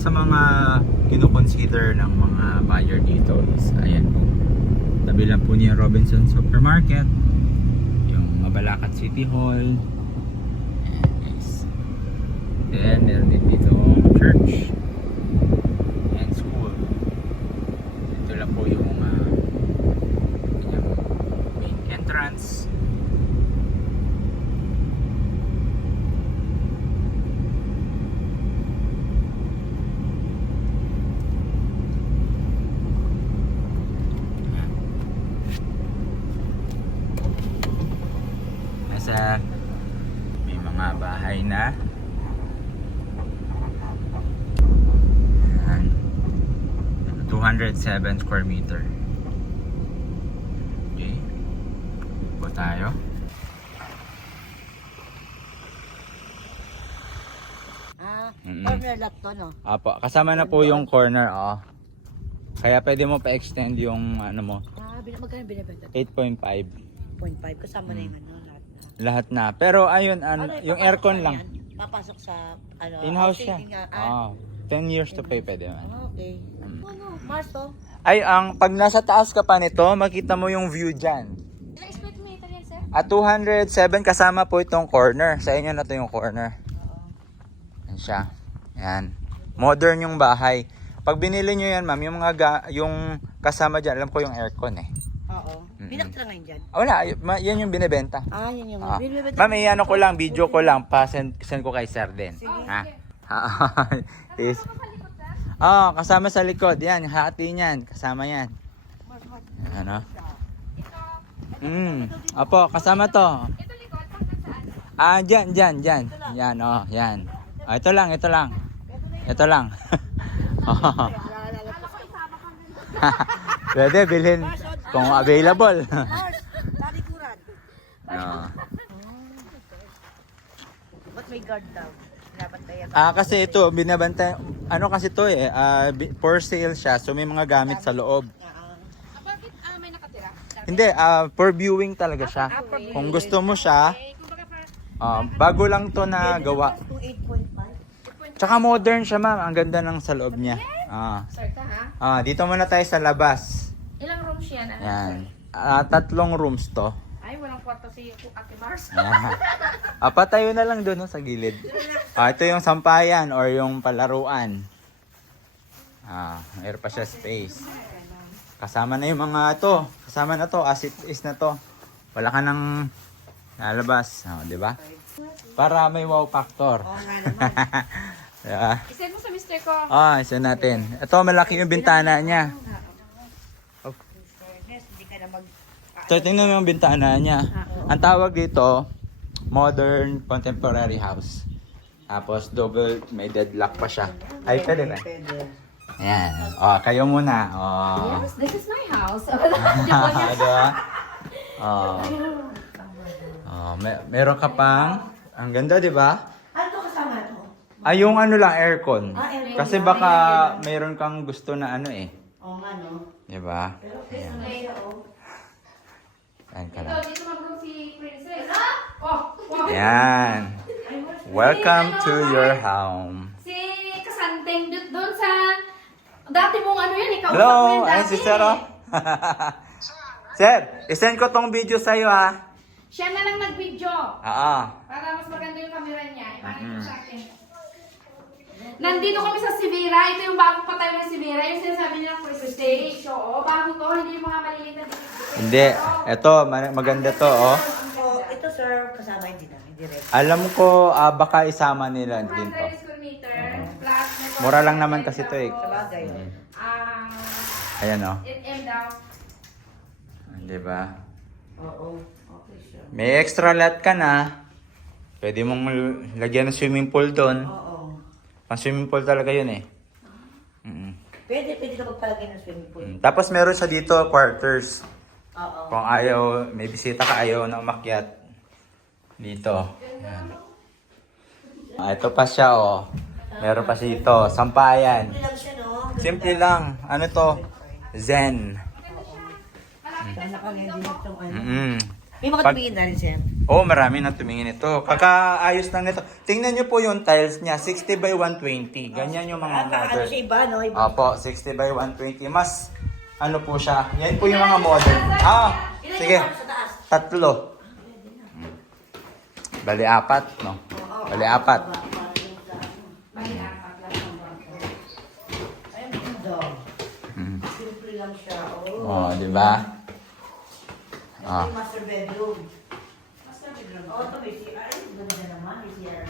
sa mga kino-consider ng mga buyer dito is ayan po. Tabi lang po niya Robinson Supermarket, yung Mabalacat City Hall. Ayan guys. Then meron din dito church and school. Ito lang po yung main entrance. Nasa may mga bahay na. Ayan. 207 square meter. Okay. Po tayo. Corner lot to, no? Apo, kasama na po yung corner, oh. Kaya pwede mo pa-extend yung ano mo, Magkano binibenta? 8.5. 0.5 kasama na yung ano, lahat na. Lahat na. Pero ayun, yung papasok aircon na lang. yan? Papasok sa, ano, In-house siya. housing nga. Oh, 10 years to pay pwede man. Okay. Ano, Mars to? Ay, pag nasa taas ka pa nito, makita mo yung view dyan. Ilang square meter yan, sir? At 207 kasama po itong corner. Sa inyo na to yung corner. Yan siya. Yan. Modern yung bahay. Pag binili nyo yan, ma'am, yung kasama dyan, alam ko yung aircon eh. Oo. Binaktra ngayon dyan. Wala, yan yung binibenta. Yan yung binibenta. Ma'am, ano ko lang, video ko lang, send ko kay sir din. Ha? Please. Kasama sa likod. Yan, hati niyan. Kasama yan. Ano? Apo, kasama to. Ito likod, hanggang saan? Dyan. Yan, yan. Ito lang. Ito lang. Pwede, bilhin kung available. Mars, talikuran. Ba't may guard daw? Binabantayan. Kasi ito, binabantay. Ano kasi to eh, for sale siya. So may mga gamit sa loob. Bakit may nakatira? Hindi, for viewing talaga siya. Kung gusto mo siya, bago lang to na gawa. 8.5. Tsaka modern siya, ma'am. Ang ganda ng sa loob niya. Sarta, ha? Dito muna tayo sa labas. Ilang rooms yan? Ano, Yan. sir? 3 rooms to. Ay, walang kwarto si Ate Mars. Ayan. Patayo na lang doon sa gilid. Ito yung sampayan or yung palaruan. Mayroon pa siya space. Kasama na yung mga to. Kasama na to. As it is na to. Wala ka nang lalabas. Di ba? Para may wow factor. Oo nga naman. Yeah. Isend mo sa mister ko. Isa natin. Ito, malaki yung bintana niya. Hindi ka na mag... So, tingnan mo yung bintana niya. Ang tawag dito, modern contemporary house. Tapos, double, may deadlock pa siya. Ay, pwede na. Ayan. Kayo muna. Yes, this is my house. Diba? Meron ka pang, ang ganda, diba? Ano to kasama to? Yung ano lang, aircon. Aircon. Kasi baka meron kang gusto na ano eh. Oo nga, no? Diba? Pero okay, sanay na, oh. Ayan ka Ito, lang. dito mag-room si Princess. Oh, wow. Ayan. Welcome to your home. Si Kasanteng doon sa... Dati mong ano yan, ikaw. Hello, ayun si Sir. Sir, isend ko tong video sa'yo ha. Siya na lang nag-video. Para mas maganda yung camera niya. Ipakita ko sa akin. Nandito kami sa Sivira. Ito yung bagong patayo ng Sivira. Yung sinasabi nilang first stage. So, bago to. Hindi yung mga maliliit na dito. Hindi, eto maganda to oh. So, ito, sir, kasama hindi na. Hindi rin. Alam ko baka isama nila din to. 200 square meter. Plus, may Mura lang naman kasi to eh. Sabagay. Ayan oh. It end down. Diba? Oo. Okay siya. May extra lot ka na. Pwede mong lagyan ng swimming pool doon. Oo. Pang swimming pool talaga yun eh. Pwede ka magpalagay ng swimming pool. Tapos meron sa dito quarters. Oo. Kung ayaw, may bisita ka, ayaw na umakyat. Dito. Ayan. Ito pa siya oh. Meron pa siya ito. Sampayan. Simple lang siya, no? Simple lang. Ano to? Zen. Sana ka hindi itong ano. May mga Pag- tumingin na rin siya. Oh, marami na tumingin ito. Kakaayos lang nito. Tingnan nyo po yung tiles niya, 60 by 120. Ganyan yung mga Ano modern. siya iba, no? Iba. Opo, 60 by 120. Mas, ano po siya. Yan po yung mga modern. Ilan Sige. yung sa taas? 3. Bali 4, no? Bali 4. Bali, apat lang ang bangko. Ay, maganda. Mm. Simple lang siya. Oh, di ba? Ah. Ito yung master bedroom. Master bedroom. Oh, ito may CR. Ay, ganda naman. May CR.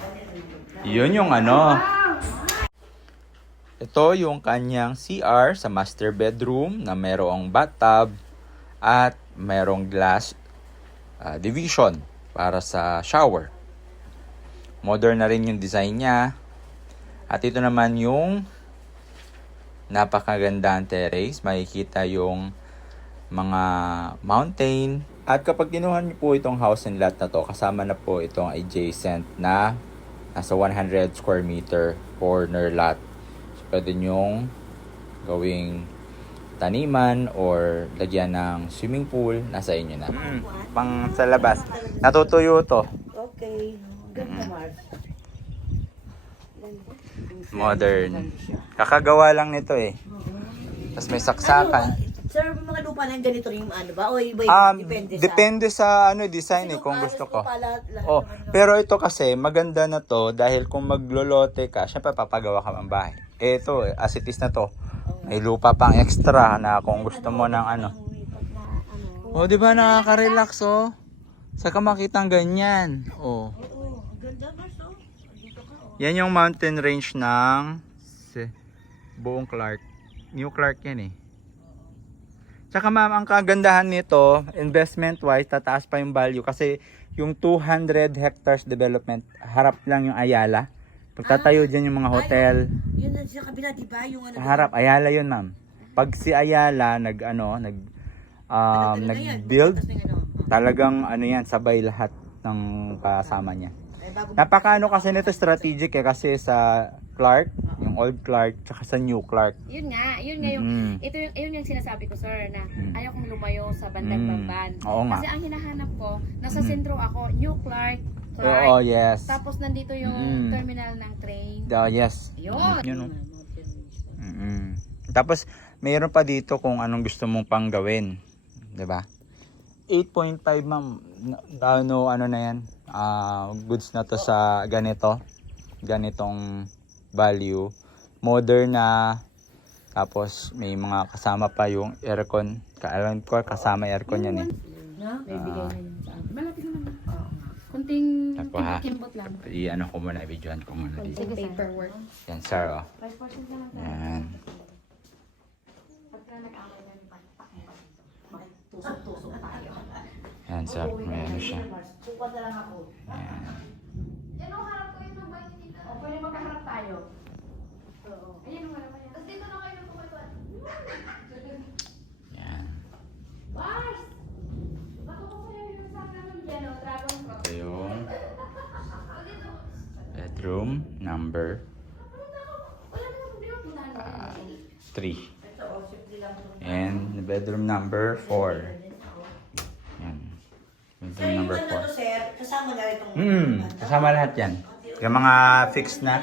Yun yung ano. Wow! Ito yung kanyang CR sa master bedroom na merong bathtub at merong glass division para sa shower. Modern na rin yung design niya. At ito naman yung napakagandang terrace. Makikita yung mga mountain. At kapag kinuha niyo po itong house and lot na to, kasama na po itong adjacent na nasa 100 square meter corner lot. So, pwede nyong gawing taniman or lagyan ng swimming pool, nasa inyo na. Pang sa labas. Natutuyo to. Okay. Ganda, Mars. Modern. Kakagawa lang nito eh. Tapos may saksakan. Sir, mga lupa na yung ganito rin yung ano ba? O iba Depende sa ano design eh kung gusto ko. Oh, pero ito kasi maganda na to dahil kung maglolote ka, syempre papagawa ka ng bahay. Ito, as it is na to. May lupa pang extra na kung gusto mo ng ano. Oh, di ba nakaka-relax oh? Saka makita ang ganyan. Oh. Oo, ganda, Mars. Oh. Dito ka. Oh. Yan yung mountain range ng buong Clark. New Clark yan eh. Tsaka ma'am, ang kagandahan nito, investment-wise, tataas pa yung value kasi yung 200 hectares development, harap lang yung Ayala. Pagtatayo dyan yung mga hotel. Yun na sa kabila, di ba? Yung ano. Harap, Ayala yun ma'am. Pag si Ayala nag-build, talagang ano yan, sabay lahat ng kasama niya. Napaka ano kasi nito strategic eh, kasi sa Clark, yung old Clark, tsaka sa new Clark. Yun nga yung yun yung sinasabi ko sir na ayaw kong lumayo sa bandang Bamban. Oo nga. Kasi ang hinahanap ko, nasa sentro ako, New Clark, Oo, yes. tapos nandito yung terminal ng train. Yes. Yun. Yun, oh. Tapos mayroon pa dito kung anong gusto mong pang gawin, 'di ba? 8.5 ma'am. Ano na yan? Goods na to sa ganitong value. Modern na. Tapos may mga kasama pa yung aircon. Alam ko kasama aircon yan eh. May bigay na yun sa akin. Malapit naman. Kunting kimbot lang. I-ano ko muna, videoan ko muna dito. Kunting paperwork. Yan sir oh. 5% na lang. Yan. Pagka nag-away na tusok-tusok tayo. Yan sir. May ano siya. Pupunta lang ako. Yan. Yan ang harap ko yung nabay dito. O, pwede magkaharap tayo. Oo. Ayan ang harap niya. Tapos dito na kayo nagpapatuan. Yan. Bars! Bato ko pa yung sa namin dyan, o, Dragon Fruit. Ito yung bedroom number Wala na lang, binapuntahan mo. 3. And bedroom number 4. Yan. Sir, Bedroom yung number ano to, 4. sir, kasama na itong... Kasama lahat yan. Yung mga fixed na.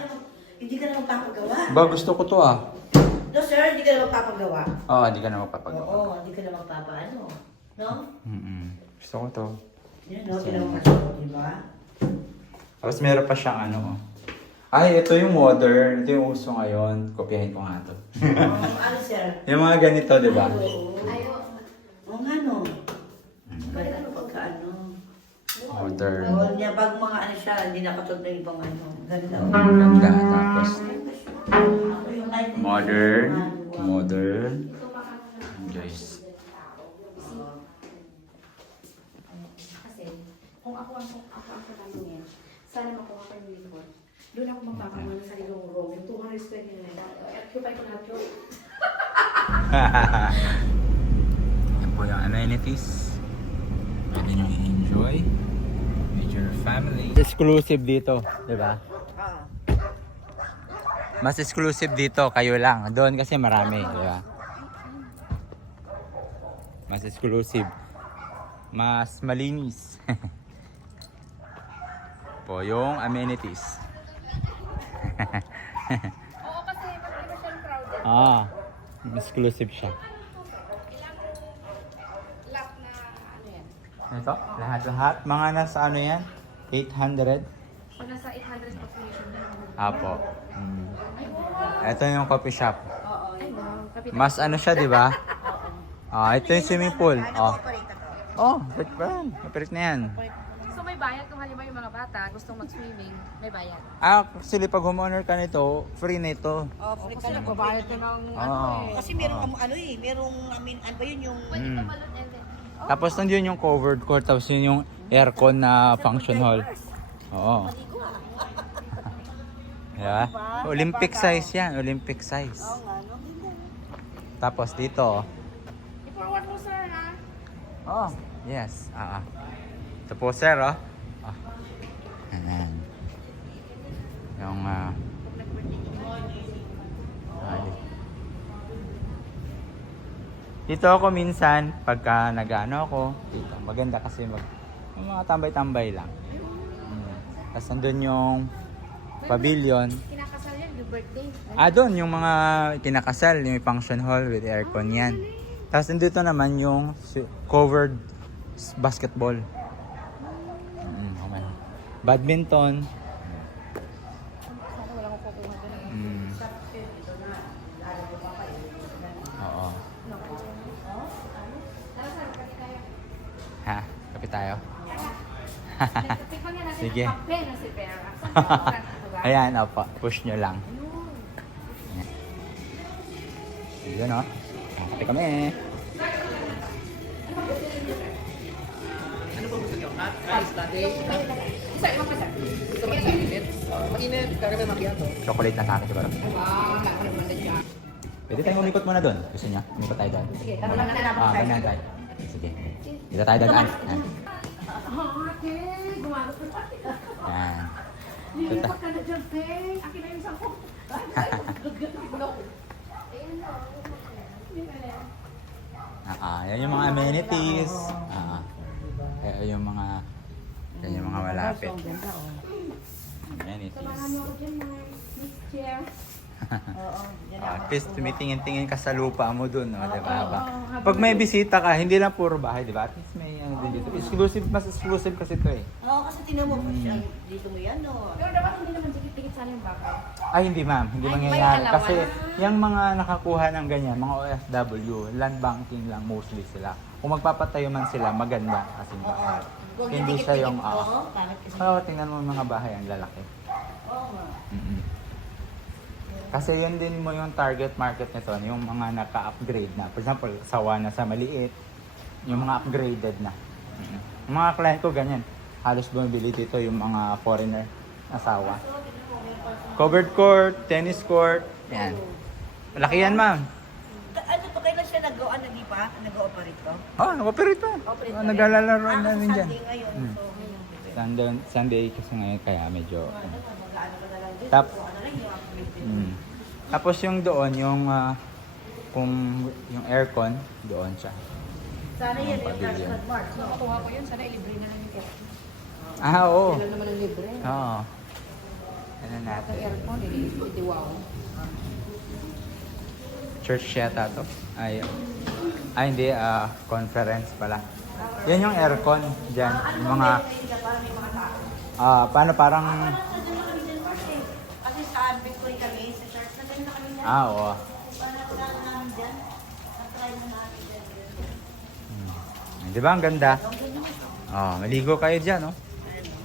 Hindi ka na magpapagawa. Ba, gusto ko to ah. No, sir, hindi ka na magpapagawa. Oo, hindi ka na magpapagawa. Oo, hindi ka na magpapaano. No? Gusto ko to. Yun, no? Pinamakasin ko, di ba? Tapos meron pa siyang ano oh. Ay, ito yung modern. Ito yung uso ngayon. Kopyahin ko nga to. Ano, sir? Yung mga ganito, di ba? Ayaw. Oo nga, no? Ba't ano pagka ano? Modern. Oo, niya, bago mga ano siya, hindi nakatulad ng ibang ano. Ganda. Ganda. Tapos Ako yung kahit hindi modern. ko Modern. Guys. Kasi, kung ako tanongin, sana makuha ko yung report. Doon ako magpapagawa ng sariling room. Yung 200 square nila. Occupy ko lahat yun. Yan po yung amenities. Pwede nyo i-enjoy with your family. Exclusive dito, di ba? Mas exclusive dito, kayo lang. Doon kasi marami, di ba? Mas exclusive. mas malinis. Po yung amenities. Oo, kasi mas di ba siyang crowded? Exclusive siya. Lap na ano yan? Ito, lahat-lahat. Mga nasa ano yan? 800? So, nasa 800 population na. Apo. Ito yung coffee shop. Ay, wow. Kapit. Mas ano siya, di ba? Ito yung swimming pool. Wait pa yan. Kapirit na yan. So, may bayad kung halimbawa yung mga bata gustong mag-swimming, may bayad. Actually, pag homeowner ka nito, free na ito. Free Kasi ka na. nagbabayad ka ng Kasi merong merong ano ba yun yung Pwede tumalon and then. Tapos nandiyon yung covered court, tapos yun yung aircon na function hall. Oo. Diba? Olympic size yan, Olympic size. Tapos dito, I-forward mo, sir, ha? yes. Ito po, sir, Ayan. Yung, dito ako minsan, pagka nag-ano ako, dito, maganda kasi mga tambay-tambay lang. Tapos nandun yung pavilion. Kinakasal yan, yung birthday. Doon yung mga kinakasal, yung function hall with aircon yan. Tapos nandito naman yung covered basketball. Okay. Badminton. Sana wala ko kukuha doon. Oo. Ha? Kapit tayo? Tikman nga natin Sige. ang kape na si Vera. Ayan, push nyo lang. Yun, Kape kami. Ano ba gusto nyo? Ice latte? Isa, ibang pasa. Gusto mo sa init? Mainit, caramel macchiato. Chocolate na sa akin siguro. Nakakalaman na siya. Pwede tayong umikot muna doon. Gusto niya? Umikot tayo doon. Sige, tara lang na. Ganyan tayo. Sige. Dito tayo dagaan. Yan. Ate, gumano pa. Yan. Lilipat ka na dyan, te. Akin na yung sangko. Yan yung mga amenities. Yan yung mga malapit. Amenities. Samahan mo ako dyan, mga Miss Chair. At least tumitingin-tingin ka sa lupa mo dun, diba? Pag may bisita ka, hindi lang puro bahay, diba? At least may ano din dito. Exclusive, mas exclusive kasi ito eh. kasi tinan mo po siya dito mo yan Pero dapat hindi naman dikit-dikit sana yung bagay. Ay, hindi ma'am. Hindi Ay, mangyayari. may alawan. Kasi yung mga nakakuha ng ganyan, mga OFW, land banking lang mostly sila. Kung magpapatayo man sila, maganda kasi bahay. Hindi siya yung... tingnan mo yung mga bahay, ang lalaki. Mm-mm. Kasi yun din mo yung target market nito, yung mga naka-upgrade na. For example, sawa na sa maliit, yung mga upgraded na. Yung mga client ko ganyan. Halos bumibili dito yung mga foreigner na sawa. Covered court, tennis court, yan. Malaki yan, ma'am. Ano to, kailan siya nag-operate to? Nag-operate pa. Naglalaro na rin dyan. Sunday ngayon, Sunday kasi ngayon kaya medyo... mag-ano ka na lang dito. Tapos yung doon, kung yung aircon, doon siya. Sana yan yung pavilion. Cashmart Mart. So, makuha ko yun. Sana ilibre na lang yung aircon. Oo. Ilan naman ang libre. Oo. Ano Ang natin? aircon, hindi wow. Church yata to. Hindi, conference pala. Yan yung aircon dyan. Yung mga... parang... Kasi sa Victory kami, sa church na ganun na kami dyan. Oo. Para wala na namin dyan. Na-try na namin dyan. Di ba ang ganda? Maligo kayo dyan, no?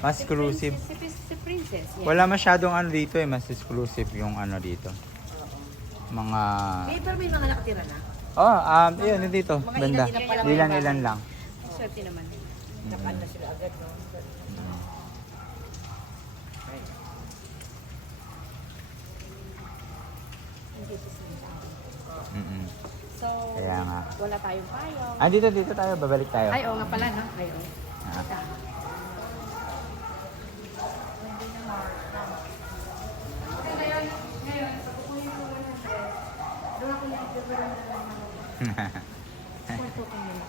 Mas exclusive. Si Princess, yes. Wala masyadong ano dito eh. Mas exclusive yung ano dito. Mga... Pero may mga nakatira na. Yun dito. Mga Banda. ilan-ilan pa lang Ilan-ilan lang. Swerte naman. Nakaan na sila agad, no? Mm-mm. So, Kaya nga. wala tayong payong. Dito tayo. Babalik tayo. Ay, oo nga pala, no? Ay, oo. Ah. Ngayon, sa kukunin ko 100, doon ako nag-deliver na lang ng Kwarto ko nila.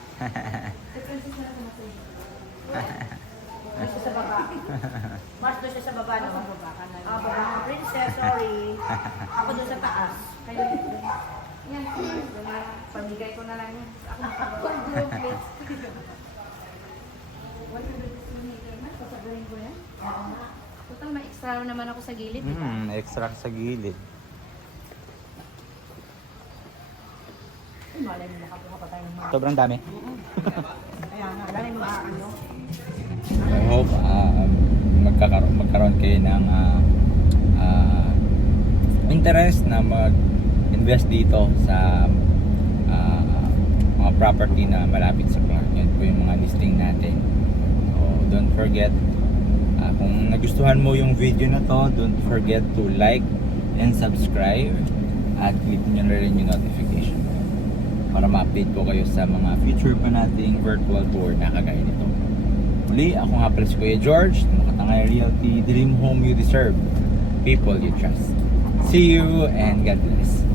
Si Princess na lang sa Gusto sa baba. Mas doon siya sa baba, no? baba ka na. Ah, baba. Princess, sorry. Ako doon sa taas. Kayo dito. Yan, pamigay ko na lang yan. Ako nakababa. Please. 100 na, sasabihin ko yan. Total, may extra naman ako sa gilid. Extra sa gilid. Malay mo, makakuha pa tayo ng mga. Sobrang dami. Kaya nga, malay mo, ano? I hope magkaroon kayo ng interest na mag-invest dito sa mga property na malapit sa Clark. Yan po yung mga listing natin. So, don't forget, kung nagustuhan mo yung video na to, don't forget to like and subscribe at click nyo na rin yung notification para ma-update po kayo sa mga future pa nating virtual tour na kagaya nito. Muli, ako nga pala si Kuya George, Makatangay Realty, Dream Home You Deserve, People You Trust. See you and God bless.